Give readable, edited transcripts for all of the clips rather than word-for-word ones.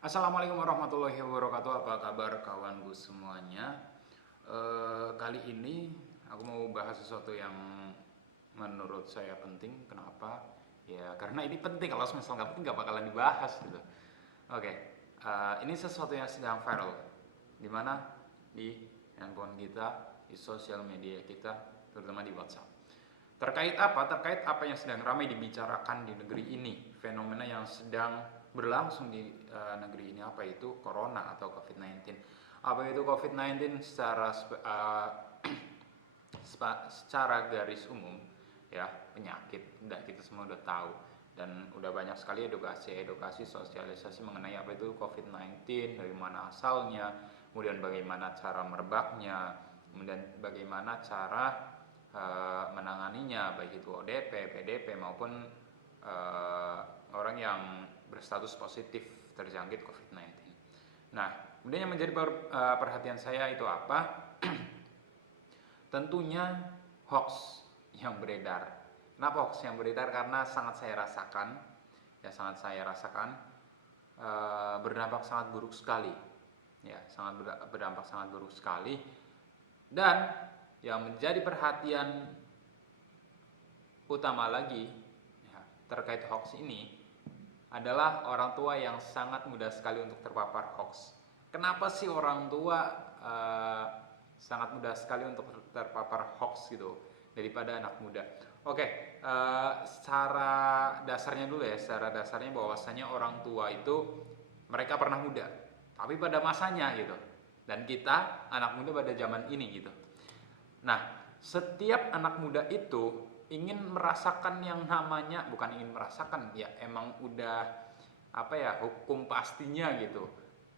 Assalamualaikum warahmatullahi wabarakatuh. Apa kabar kawanku semuanya? Kali ini aku mau bahas sesuatu yang menurut saya penting. Kenapa? Ya karena ini penting. Kalau misal nggak penting nggak bakalan dibahas gitu. Oke, ini sesuatu yang sedang viral. Dimana di handphone kita, di sosial media kita, terutama di WhatsApp. Terkait apa? Terkait apa yang sedang ramai dibicarakan di negeri ini, fenomena yang sedang berlangsung di negeri ini, apa itu corona atau COVID-19. Apa itu COVID-19 secara garis umum ya, penyakit, udah kita semua udah tahu dan udah banyak sekali edukasi sosialisasi mengenai apa itu COVID-19, dari mana asalnya, kemudian bagaimana cara merebaknya, kemudian bagaimana cara menanganinya, baik itu ODP, PDP maupun orang yang berstatus positif terjangkit COVID-19. Nah, kemudian yang menjadi perhatian saya itu apa? Tentunya hoax yang beredar. Kenapa hoax yang beredar? Karena sangat saya rasakan, berdampak sangat buruk sekali, ya sangat berdampak sangat buruk sekali. Dan yang menjadi perhatian utama lagi ya, terkait hoax ini adalah orang tua yang sangat mudah sekali untuk terpapar hoax. Kenapa sih orang tua sangat mudah sekali untuk terpapar hoax gitu daripada anak muda? Oke, secara dasarnya dulu ya, secara dasarnya bahwasanya orang tua itu mereka pernah muda, tapi pada masanya gitu. Dan kita anak muda pada zaman ini gitu. Nah, setiap anak muda itu ingin merasakan yang namanya, bukan ingin merasakan, ya emang udah apa ya, hukum pastinya gitu.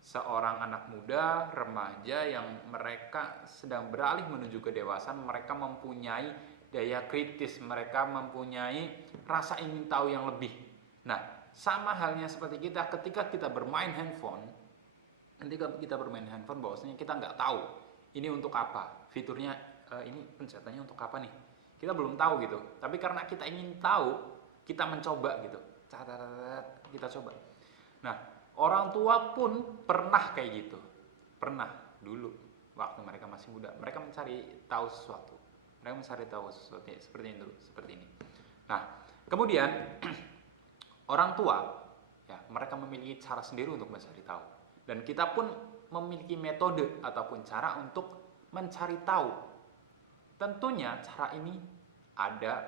Seorang anak muda, remaja yang mereka sedang beralih menuju kedewasaan, mereka mempunyai daya kritis, mereka mempunyai rasa ingin tahu yang lebih. Nah, sama halnya seperti kita ketika kita bermain handphone, bahwasanya kita nggak tahu ini untuk apa, fiturnya ini pencetannya untuk apa nih, kita belum tahu gitu, tapi karena kita ingin tahu kita mencoba gitu, kita coba. Nah, orang tua pun pernah kayak gitu, pernah dulu waktu mereka masih muda, mereka mencari tahu sesuatu, seperti ini dulu, seperti ini. Nah, kemudian orang tua ya, mereka memiliki cara sendiri untuk mencari tahu, dan kita pun memiliki metode ataupun cara untuk mencari tahu. Tentunya cara ini ada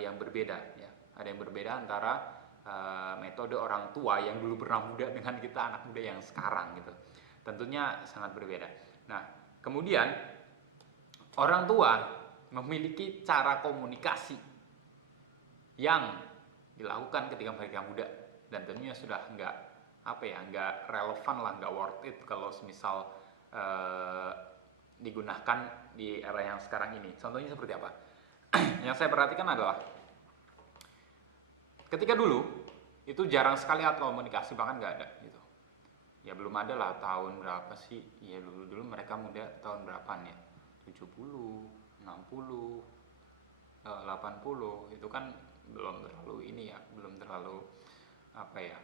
yang berbeda ya, ada yang berbeda antara metode orang tua yang dulu pernah muda dengan kita anak muda yang sekarang gitu. Tentunya sangat berbeda. Nah, kemudian orang tua memiliki cara komunikasi yang dilakukan ketika mereka muda, dan tentunya sudah nggak relevan lah, nggak worth it kalau misal digunakan di era yang sekarang ini. Contohnya seperti apa? Yang saya perhatikan adalah ketika dulu itu jarang sekali alat komunikasi, bahkan nggak ada gitu. Ya belum ada lah, tahun berapa sih? Ya dulu mereka muda tahun berapaan ya? 70, 60, 80 itu kan belum terlalu ini ya, belum terlalu apa ya,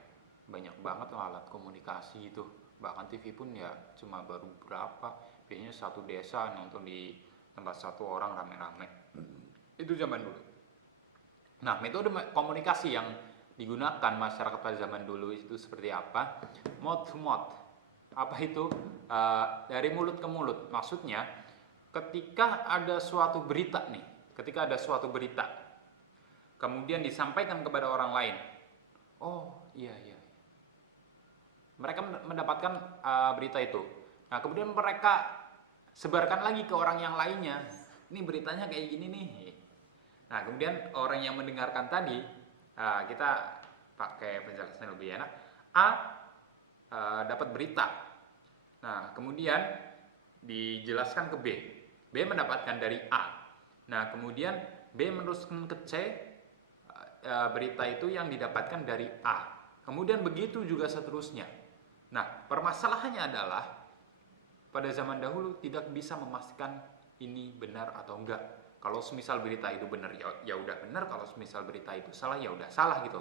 banyak banget lah alat komunikasi itu. Bahkan TV pun ya cuma baru berapa, biasanya satu desa nonton di tempat satu orang rame-rame. Itu zaman dulu. Nah, metode komunikasi yang digunakan masyarakat pada zaman dulu itu seperti apa? Mouth to mouth. Apa itu? Dari mulut ke mulut. Maksudnya ketika ada suatu berita nih, kemudian disampaikan kepada orang lain. Oh, iya. Mereka mendapatkan berita itu. Nah, kemudian mereka sebarkan lagi ke orang yang lainnya. Ini beritanya kayak gini nih. Nah, kemudian orang yang mendengarkan tadi, kita pakai penjelasan lebih enak. A dapat berita. Nah, kemudian dijelaskan ke B. B mendapatkan dari A. Nah, kemudian B meneruskan ke C, berita itu yang didapatkan dari A. Kemudian begitu juga seterusnya. Nah, permasalahannya adalah pada zaman dahulu tidak bisa memastikan ini benar atau enggak. Kalau semisal berita itu benar ya udah benar, kalau semisal berita itu salah ya udah salah gitu.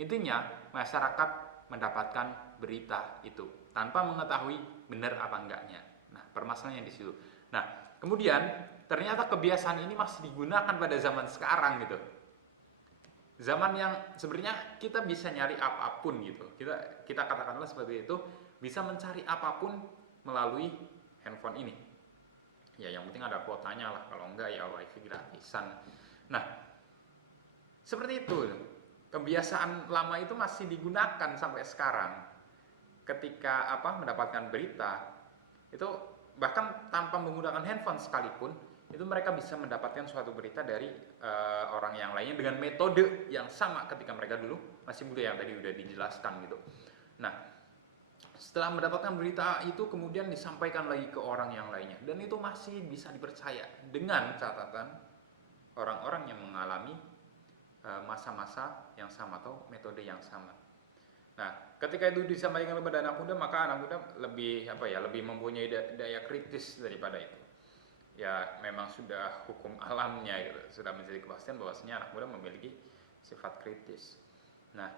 Intinya masyarakat mendapatkan berita itu tanpa mengetahui benar apa enggaknya. Nah, permasalahannya di situ. Nah, kemudian ternyata kebiasaan ini masih digunakan pada zaman sekarang gitu. Zaman yang sebenarnya kita bisa nyari apapun gitu. Kita katakanlah seperti itu, bisa mencari apapun melalui handphone ini. Ya yang penting ada kuotanya lah, kalau enggak ya wifi gratisan. Nah, seperti itu. Kebiasaan lama itu masih digunakan sampai sekarang. Ketika mendapatkan berita, itu bahkan tanpa menggunakan handphone sekalipun, itu mereka bisa mendapatkan suatu berita dari orang yang lainnya dengan metode yang sama ketika mereka dulu masih muda, yang tadi udah dijelaskan gitu. Nah, setelah mendapatkan berita itu kemudian disampaikan lagi ke orang yang lainnya, dan itu masih bisa dipercaya dengan catatan orang-orang yang mengalami masa-masa yang sama atau metode yang sama. Nah, ketika itu disampaikan kepada anak muda, maka anak muda lebih mempunyai daya kritis daripada itu. Ya, memang sudah hukum alamnya gitu, sudah menjadi kepastian bahwasanya anak muda memiliki sifat kritis. Nah,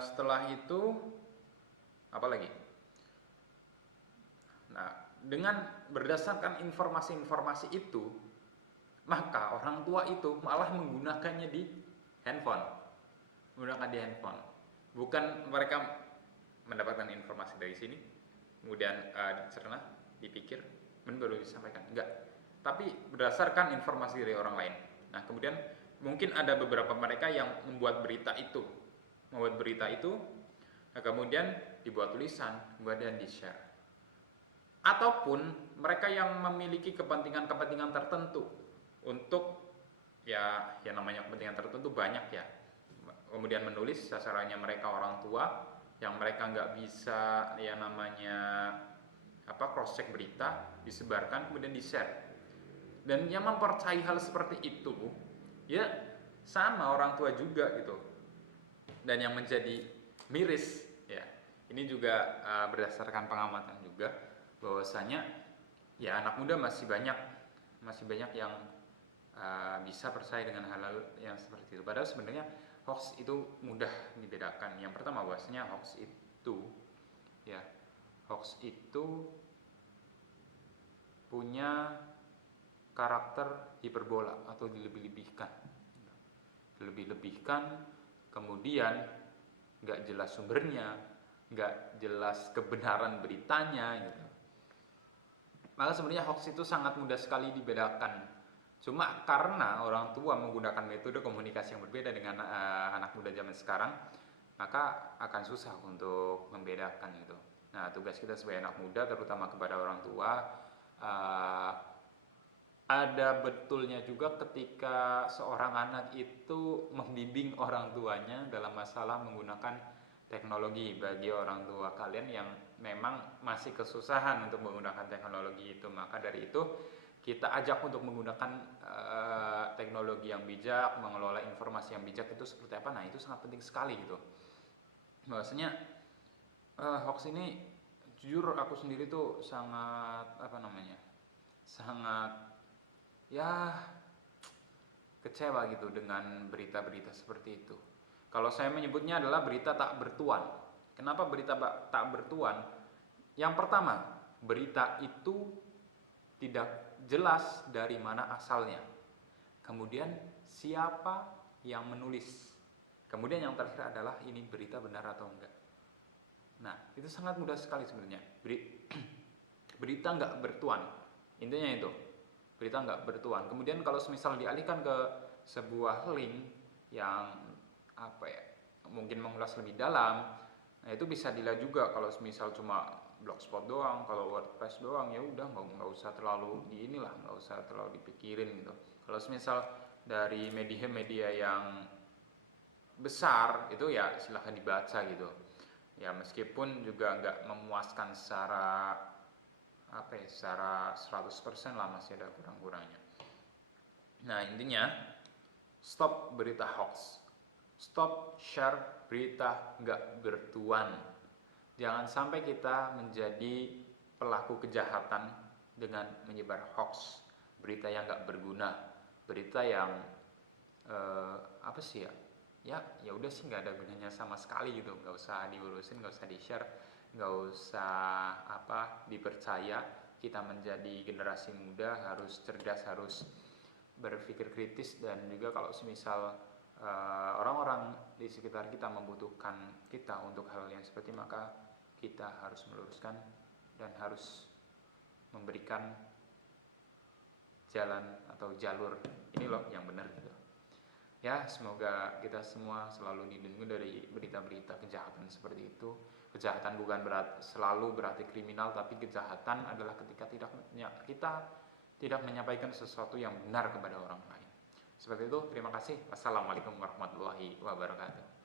setelah itu apa lagi? Nah, dengan berdasarkan informasi-informasi itu, maka orang tua itu malah menggunakannya di handphone. Bukan mereka mendapatkan informasi dari sini, kemudian dicerna, dipikir, baru disampaikan. Enggak. Tapi berdasarkan informasi dari orang lain. Nah, kemudian mungkin ada beberapa mereka yang membuat berita itu. Nah, kemudian dibuat tulisan, kemudian di-share. Ataupun mereka yang memiliki kepentingan-kepentingan tertentu untuk ya namanya kepentingan tertentu banyak ya. Kemudian menulis, sasarannya mereka orang tua yang mereka nggak bisa yang namanya cross check berita, disebarkan kemudian di-share. Dan yang mempercayai hal seperti itu ya sama orang tua juga gitu. Dan yang menjadi miris ya, ini juga berdasarkan pengamatan juga bahwasanya ya anak muda masih banyak yang bisa percaya dengan hal-hal yang seperti itu. Padahal sebenarnya hoax itu mudah dibedakan. Yang pertama bahwasanya hoax itu punya karakter hiperbola atau dilebih-lebihkan, kemudian nggak jelas sumbernya, nggak jelas kebenaran beritanya gitu. Maka sebenarnya hoax itu sangat mudah sekali dibedakan. Cuma karena orang tua menggunakan metode komunikasi yang berbeda dengan anak muda zaman sekarang, maka akan susah untuk membedakan gitu. Nah, tugas kita sebagai anak muda, terutama kepada orang tua, ada betulnya juga ketika seorang anak itu membimbing orang tuanya dalam masalah menggunakan teknologi. Bagi orang tua kalian yang memang masih kesusahan untuk menggunakan teknologi itu, maka dari itu kita ajak untuk menggunakan teknologi yang bijak, mengelola informasi yang bijak itu seperti apa. Nah, itu sangat penting sekali gitu. Bahwasanya hoax ini jujur aku sendiri tuh sangat ya kecewa gitu dengan berita-berita seperti itu. Kalau saya menyebutnya adalah berita tak bertuan. Kenapa berita tak bertuan? Yang pertama, berita itu tidak jelas dari mana asalnya. Kemudian siapa yang menulis. Kemudian yang terakhir adalah ini berita benar atau enggak. Nah, itu sangat mudah sekali sebenarnya. Berita nggak bertuan. Intinya itu. Berita nggak bertuan. Kemudian kalau semisal dialihkan ke sebuah link yang mungkin mengulas lebih dalam, nah itu bisa dilihat juga. Kalau semisal cuma blogspot doang, kalau WordPress doang, ya udah nggak usah terlalu nggak usah terlalu dipikirin gitu. Kalau semisal dari media-media yang besar itu ya silahkan dibaca gitu. Ya meskipun juga nggak memuaskan secara 100% lah, masih ada kurang-kurangnya. Nah, intinya stop berita hoax, stop share berita nggak bertuan. Jangan sampai kita menjadi pelaku kejahatan dengan menyebar hoax, berita yang nggak berguna, berita yang ya udah sih, nggak ada gunanya sama sekali gitu, nggak usah diurusin, nggak usah di-share, nggak usah dipercaya. Kita menjadi generasi muda harus cerdas, harus berpikir kritis, dan juga kalau semisal orang-orang di sekitar kita membutuhkan kita untuk hal yang seperti, maka kita harus meluruskan dan harus memberikan jalan atau jalur ini loh yang benar gitu. Ya, semoga kita semua selalu dilindungi dari berita-berita kejahatan seperti itu. Kejahatan bukan selalu berarti kriminal, tapi kejahatan adalah ketika kita tidak menyampaikan sesuatu yang benar kepada orang lain. Seperti itu, terima kasih. Wassalamualaikum warahmatullahi wabarakatuh.